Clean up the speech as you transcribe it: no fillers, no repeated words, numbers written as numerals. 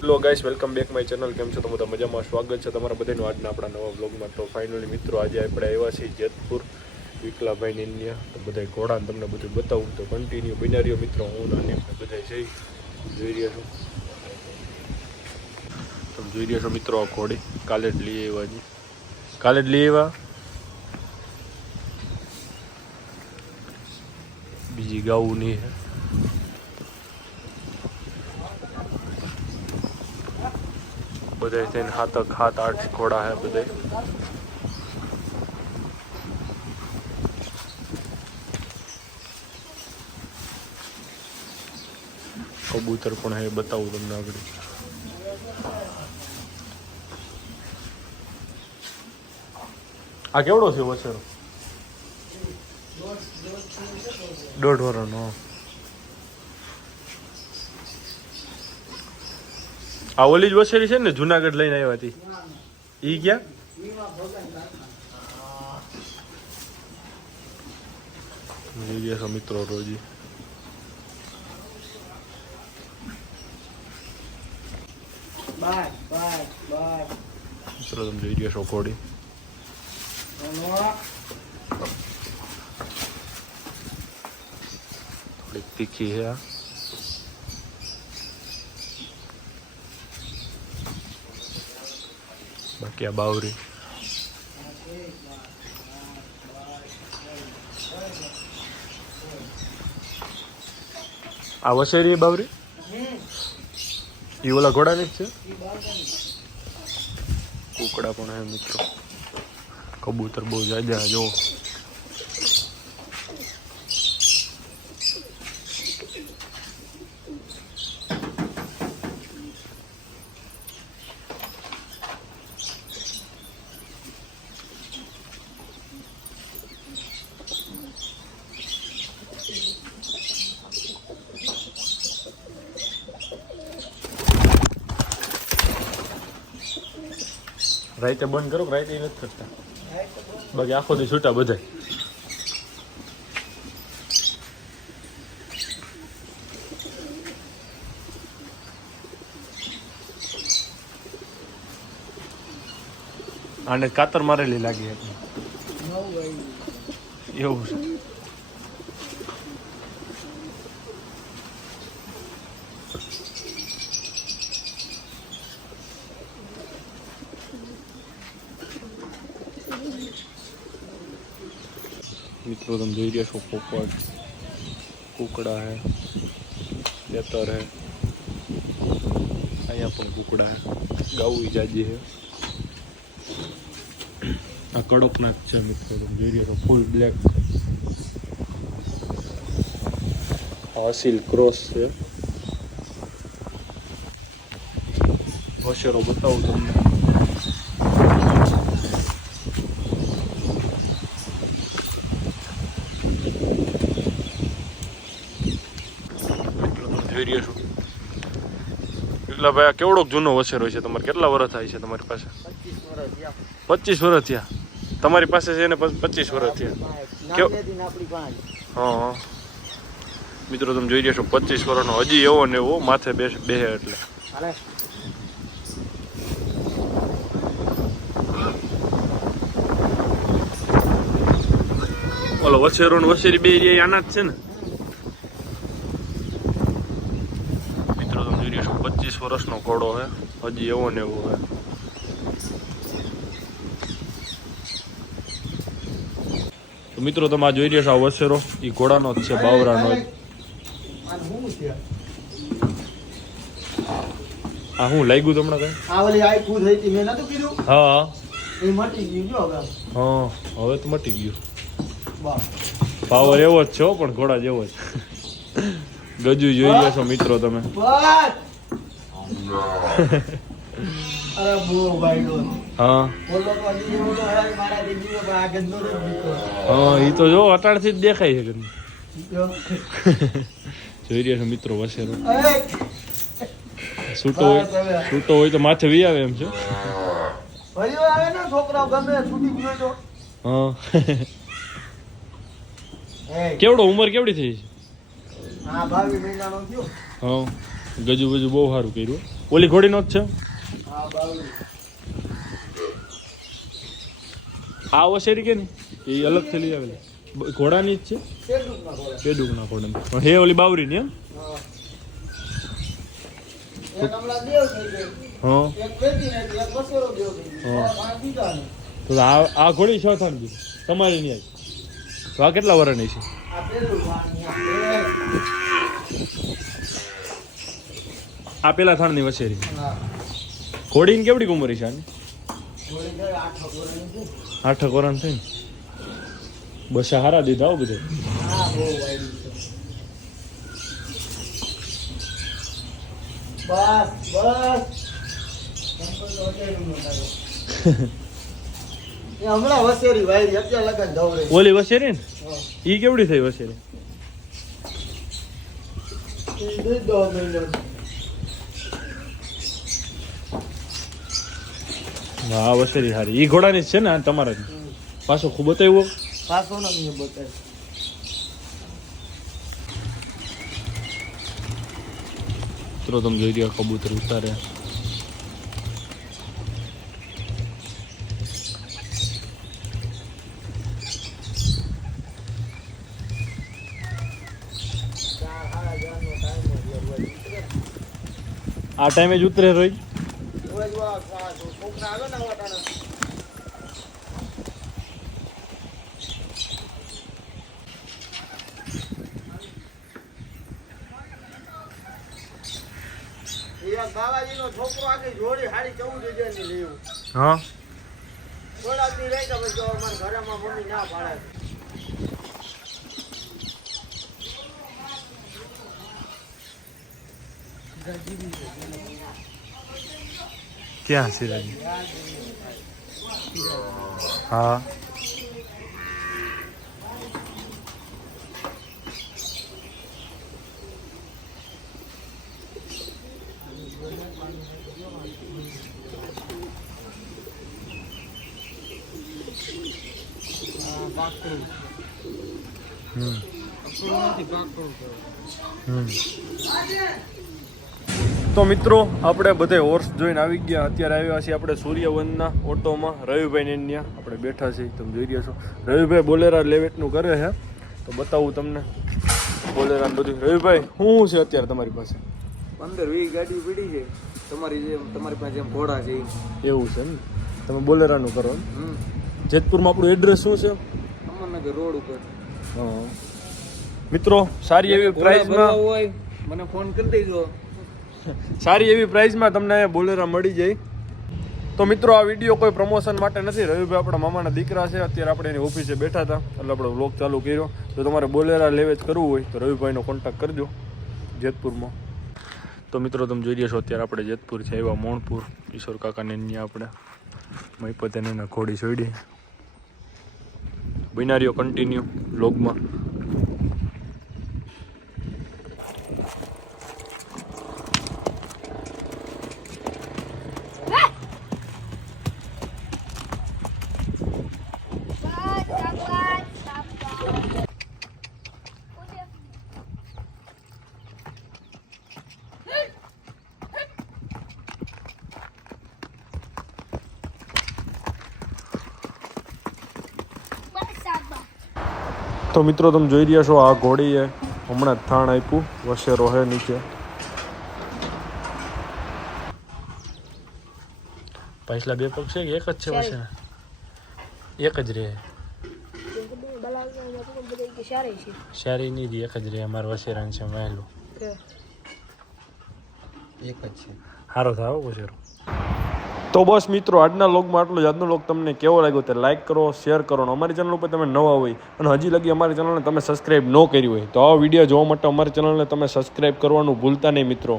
Hello guys, welcome back my channel. કેમ છો તમે? બધા મજામાં? સ્વાગત છે તમારા બધાનું આજના આપણા નવા બ્લોગમાં. તો ફાઇનલી મિત્રો, આજે આપણે આવ્યા છીએ જેતપુર વિકલાભાઈ ઇન્ડિયા. તો બધા ઘોડાને તમને બધું બતાવું. તો કન્ટિન્યુ બન્યા રહ્યો મિત્રો. હું અને બધા છે જોઈ રહ્યા છો. તમે જોઈ રહ્યા છો મિત્રો, આ ઘોડી કાલે જ લઈ આવ્યા છે. કાલે જ લઈ આવ્યા. બીજી ગાવું નહીં છે. બધા થઈને 7-8 ઘોડા હે બધા. કબૂતર પણ હે, બતાવું તમને આગળ. આ કેવડો છે વછેરો? 1.5 વર્ષનો. આ ઓલી જ વછેરી છે ને જુનાગઢ લઈને આવ્યા હતી? ઈ ગયા જોઈ રહ્યા છો મિત્રો રોજી. મિત્રો તમે જોઈ રહ્યા છો ઘોડી. થોડીક તીખી છે. બાકી આ બાવરી. આ વસેરી બાવરી ઈ ઓલા ઘોડાની જ છે. કુકડા પણ હે મિત્રો. કબૂતર બહુ જાજા જો. રાઈતે બંધ કરો, રાઈતે નથી કરતા. બાકી આખો દી છૂટા બધા. આને કાતર મારેલી લાગી હતી એવું છે. મિત્રો તમે જોઈ રહ્યા છો પોપટ, કુકડા હે, તેતર હે. અહીંયા પણ કુકડા હે. ગાવું જાજી હે. આ કડકનાથ છે મિત્રો. તમે જોઈ રહ્યા છો ફૂલ બ્લેક. અસીલ ક્રોસ છે. વશેરો બતાવું તમને. એટલે ભાઈ આ કેવડો જૂનો વછેરો છે તમારે? કેટલા વર્ષ થાય છે તમારી પાસે? 25 વર્ષ થયા તમારી પાસે છે ને? 25 વર્ષ થયા. હા મિત્રો તમે જોઈ રહ્યા છો 25 વર્ષનો હજી એવો ને એવો માથે બેહે એટલે. ઓલો વછેરો ને વછેરી બે આના જ છે ને? 25 વર્ષનો ઘોડો હે, હજી એવો ને એવો હે. તો મિત્રો તમે આ જોઈ રહ્યા છો આ વછેરો, એ ઘોડાનો જ છે, બાવરાનો જ. આ શું લાગ્યું તમને કઈ? હા હા હવે તો મટી ગયું. પાવર એવો જ છે પણ ઘોડા જેવો જ. ગજુ જોઈ રહ્યા છો મિત્રો તમે. હા એ તો જો અટાણથી જ દેખાય છે. જોઈ રહ્યા છો મિત્રો વછેરો. છૂટો હોય તો માથે વી આવે એમ છે. હા કેવડો ઉંમર કેવડી થઈ છે? હા 22 મહિનાનો થયો. હા ગજુ બજુ બહુ સારું કર્યું. ઓલી ઘોડીનો જ છે. હા 22. આ વસેરી કે નહીં એ અલગથી લઈ આવેલી ઘોડાની જ છે. શેડુકના ઘોડા. પેડુકના ઘોડાની પણ હે ઓલી બાવરીની એમ. હા. એક હમણાં દેવ થઈ ગઈ. હા એક પેટી ને એક બસેરો દેવ થઈ ગઈ. હા. પાંચ દીધા ને. તો આ ઘોડી છ થાણ તમારી નહીં આવી. તો આ કેટલા વર્ષની છે. આ પેલું પાણી આ પેલા થાણની વસેરી. હા. ઘોડીની કેવડી ઉંમર છે આની. ઘોડી તો 8 વર્ષની છે. 8 વર્ષ થઈ ને બસ હારા દીધા બધે. હા બહુ વાયડી છે. બસ સંપલ તો અત્યારે નો થાય. એ હમણાં વસેરી વાયડી અત્યારે લગન દવરે. ઓલી વસેરી ને હા. ઈ કેવડી થઈ વસેરી. એ દીધો મહિનો. હા વસેરી હારી ઈ ઘોડાની જ છે ને આ તમારા જ પાછો ખૂબ બતાવ્યો. પાછો ના મને બતાય. તો તમે જોઈ રહ્યા કબૂતર ઉતારે. આ ટાઈમે જ ઉતરે રોઈ. છોકરા આવે ને વાટાના. બાવાજીનો છોકરો આખી જોડી 14.5 ની લેવું. હા થોડા દી રહી ગયા પછી અમારા ઘરમાં મમ્મી ના પાડે. ક્યાં સિરાજી. હા તો મિત્રો આપણે બધે હોર્સ જોઈને આવી ગયા. અત્યારે આવ્યા છીએ આપણે સૂર્યવનના ઓટોમાં રવિભાઈ ને ત્યાં આપણે બેઠા છીએ. તમે જોઈ રહ્યા છો રવિભાઈ બોલેરા લેવેટનું કરે છે. તો બતાવું તમને બોલેરા બધું. રવિભાઈ શું છે અત્યારે તમારી પાસે. 15-20 ગાડી પડી છે તમારી પાસે જેમ ઘોડા છે એવું છે ને તમે બોલેરાનું કરો ને. જેતપુરમાં આપણું એડ્રેસ શું છે. અમરનગર રોડ ઉપર. હા મિત્રો સારી એવી પ્રાઇસમાં હોય મને ફોન કરી દેજો. સારી એવી પ્રાઇસમાં તમને બોલેરા મળી જાય. તો મિત્રો આ વિડીયો કોઈ પ્રમોશન માટે નથી. રવિભાઈ આપણા મામાના દીકરા છે. અત્યારે આપણે એની ઓફિસે બેઠા હતા એટલે આપણે વ્લોગ ચાલુ કર્યો. તો તમારે બોલેરા લેવેચ કરવું હોય તો રવિભાઈનો કોન્ટેક્ટ કરજો જેતપુરમાં. તો મિત્રો તમે જોઈ રહ્યા છો અત્યારે આપણે જેતપુર છે એવા મોણપુર ઈશ્વર કાકાને ત્યાં આપણે મહીપતેને ઘોડી છોડી. બિનારીઓ કન્ટિન્યુ વ્લોગમાં. તો મિત્રો તમે જોઈ રહ્યા છો આ ઘોડીએ હમણાં જ થાણ આપ્યું. વસેરો હે નીચે. પાછલા 2 પગ છે કે એક જ છે વસેરા. એક જ રહે. શારી નહીં રહી એક જ રહે. અમારા વસેરાને છે વહેલું એક જ છે. સારો થાવ વસેરો. તો બસ મિત્રો આજના વ્લોગમાં આટલું જ. આજનો વ્લોગ તમને કેવો લાગ્યો તે લાઇક કરો, શેર કરો. અને અમારી ચેનલ ઉપર તમે નવા હોય અને હજી લગી અમારી ચેનલને તમે સબસ્ક્રાઈબ ન કરી હોય તો આ વિડીયો જોવા માટે અમારી ચેનલને તમે સબસ્ક્રાઈબ કરવાનું ભૂલતા નહીં મિત્રો.